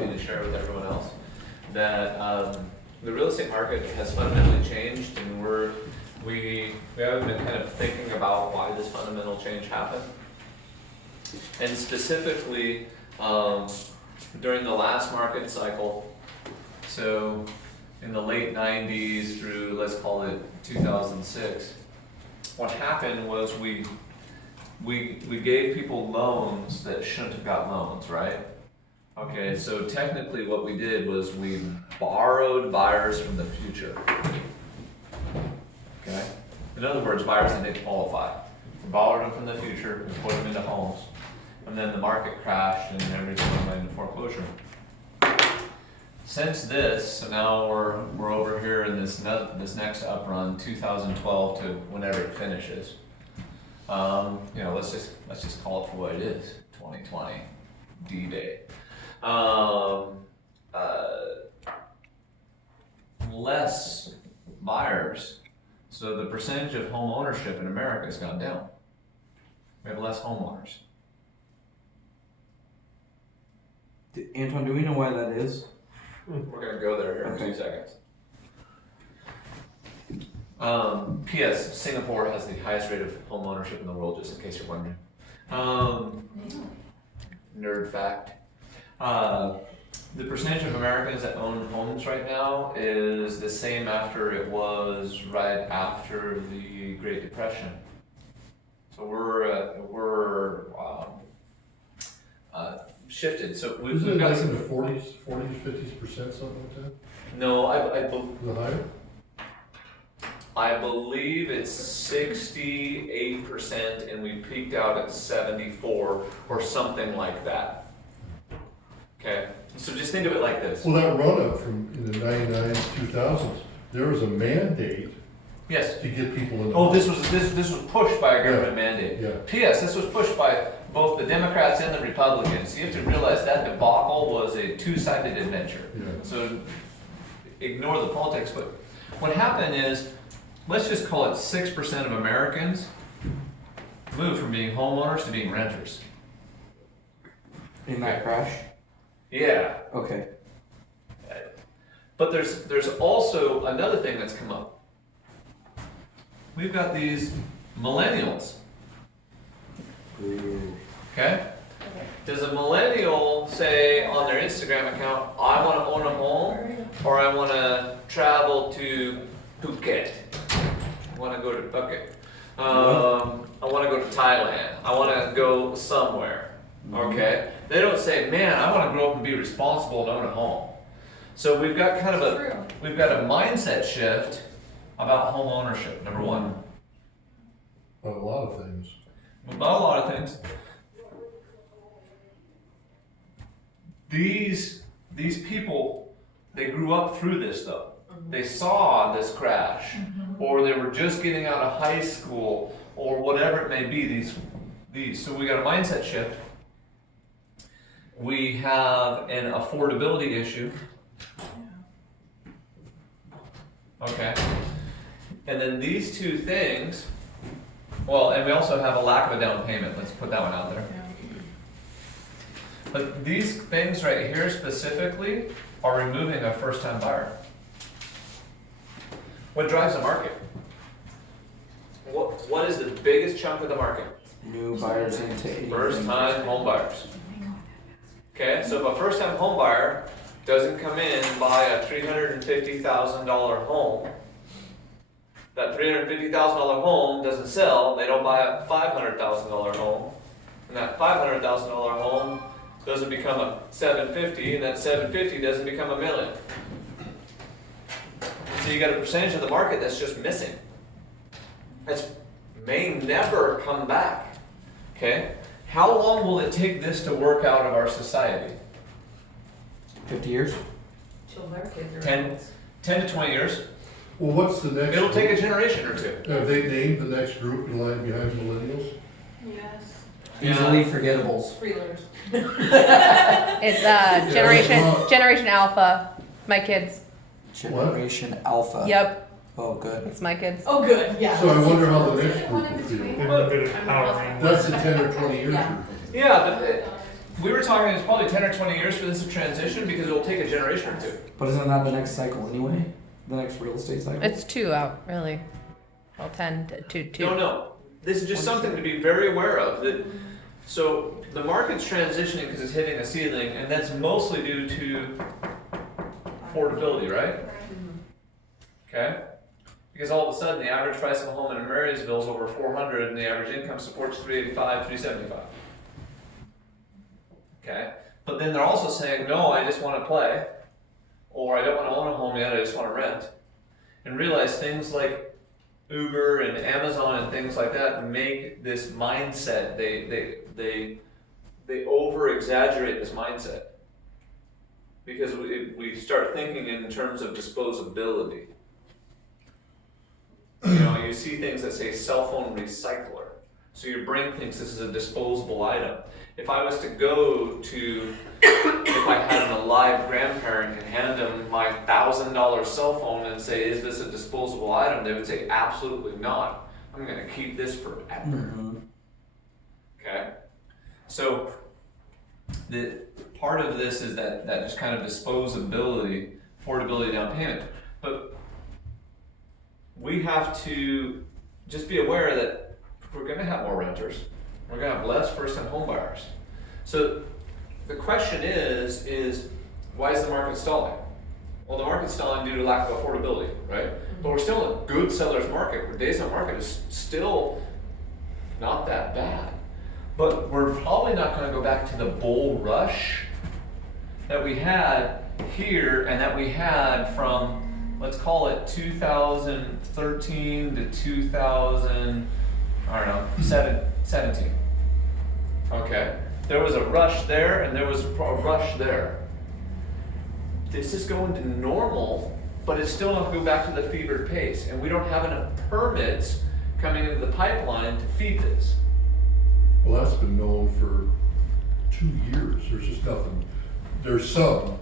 happy to share with everyone else that the real estate market has fundamentally changed, and we have been kind of thinking about why this fundamental change happened. And specifically, during the last market cycle, so in the late 90s through, let's call it 2006, what happened was we gave people loans that shouldn't have got loans, right? Okay, so technically what we did was we borrowed buyers from the future. Okay? In other words, buyers that didn't qualify. We borrowed them from the future and put them into homes. And then the market crashed and everything went into foreclosure. Since this, so now we're over here in this next up run, 2012 to whenever it finishes. You know, let's just call it for what it is, 2020, D-Day. Less buyers, so the percentage of home ownership in America has gone down. We have less homeowners. Antoine, do we know why that is? We're gonna go there here in 2 seconds. P.S. Singapore has the highest rate of home ownership in the world, just in case you're wondering. Nerd fact. The percentage of Americans that own homes right now is the same after it was right after the Great Depression. So we're shifted. So we've Isn't it got like in some. the 40s, 50%, something like that? No, The higher? I believe it's 68%, and we peaked out at 74 or something like that. Okay, so just think of it like this. Well, that run up from in the 99s, 2000s, there was a mandate Yes. to get people in. Oh, this was pushed by a government mandate. Yeah. P.S. This was pushed by both the Democrats and the Republicans. You have to realize that debacle was a two-sided adventure. Yeah. So ignore the politics, but what happened is, let's just call it 6% of Americans moved from being homeowners to being renters. In that crash? Yeah. Okay. But there's also another thing that's come up. We've got these millennials. Okay? Does a millennial say on their Instagram account, I want to own a home, or I want to travel to Phuket? I want to go to Phuket. I want to go to Thailand. I want to go somewhere. Okay? They don't say, man, I want to grow up and be responsible and own a home. So we've got kind of a mindset shift about home ownership, number one. A lot of things. About a lot of things. These people, they grew up through this though. They saw this crash, or they were just getting out of high school, or whatever it may be. These. So we got a mindset shift. We have an affordability issue. Okay. And then these two things, well, and we also have a lack of a down payment. Let's put that one out there. But these things right here specifically are removing a first-time buyer. What drives the market? What is the biggest chunk of the market? New buyers into First-time home buyers. Okay, so if a first-time home buyer doesn't come in and buy a $350,000 home, that $350,000 home doesn't sell, they don't buy a $500,000 home, and that $500,000 home doesn't become a $750,000, and that $750,000 doesn't become $1 million. So you got a percentage of the market that's just missing. That may never come back. Okay? How long will it take this to work out of our society? 50 years? Till their kids are 10 adults. 10 to 20 years. Well, what's the next? It'll take a group? generation or two. Have they named the next group in line behind millennials? Yes. Easily forgettables. Freelers. It's Generation Alpha. My kids. Generation Alpha. Yep, Oh, good. it's my kids. Oh, good, yeah. So I wonder how the next One group in will feel. between. They're a bit of power range. That's the 10 or 20 years Yeah. group. Yeah, but we were talking it's probably 10 or 20 years for this to transition because it will take a generation or two. But isn't that the next cycle anyway? The next real estate cycle? It's 2 out, really. Well, 10 to 2. No. This is just something to be very aware of. That so the market's transitioning because it's hitting a ceiling, and that's mostly due to affordability, right? Okay. Because all of a sudden the average price of a home in Marysville is over 400, and the average income supports 385, 375. Okay. But then they're also saying, no, I just want to play, or I don't want to own a home yet, I just want to rent, and realize things like Uber and Amazon and things like that make this mindset. They over exaggerate this mindset because we start thinking in terms of disposability. You know, you see things that say cell phone recycler, so your brain thinks this is a disposable item. If I was to go to, if I had an alive grandparent and hand them my $1,000 cell phone and say, is this a disposable item? They would say, absolutely not. I'm gonna keep this forever. Mm-hmm. Okay? So, the part of this is that just kind of disposability, affordability down payment. But we have to just be aware that we're gonna have more renters. We're gonna have less first-time home buyers. So the question is why is the market stalling? Well, the market's stalling due to lack of affordability, right? But we're still in a good seller's market, where days on market is still not that bad. But we're probably not gonna go back to the bull rush that we had here and that we had from, let's call it 2013 to 2017. Okay, there was a rush there and there was a rush there. This is going to normal, but it's still not going to go back to the fevered pace, and we don't have enough permits coming into the pipeline to feed this. Well, that's been known for 2 years. There's just nothing. There's some,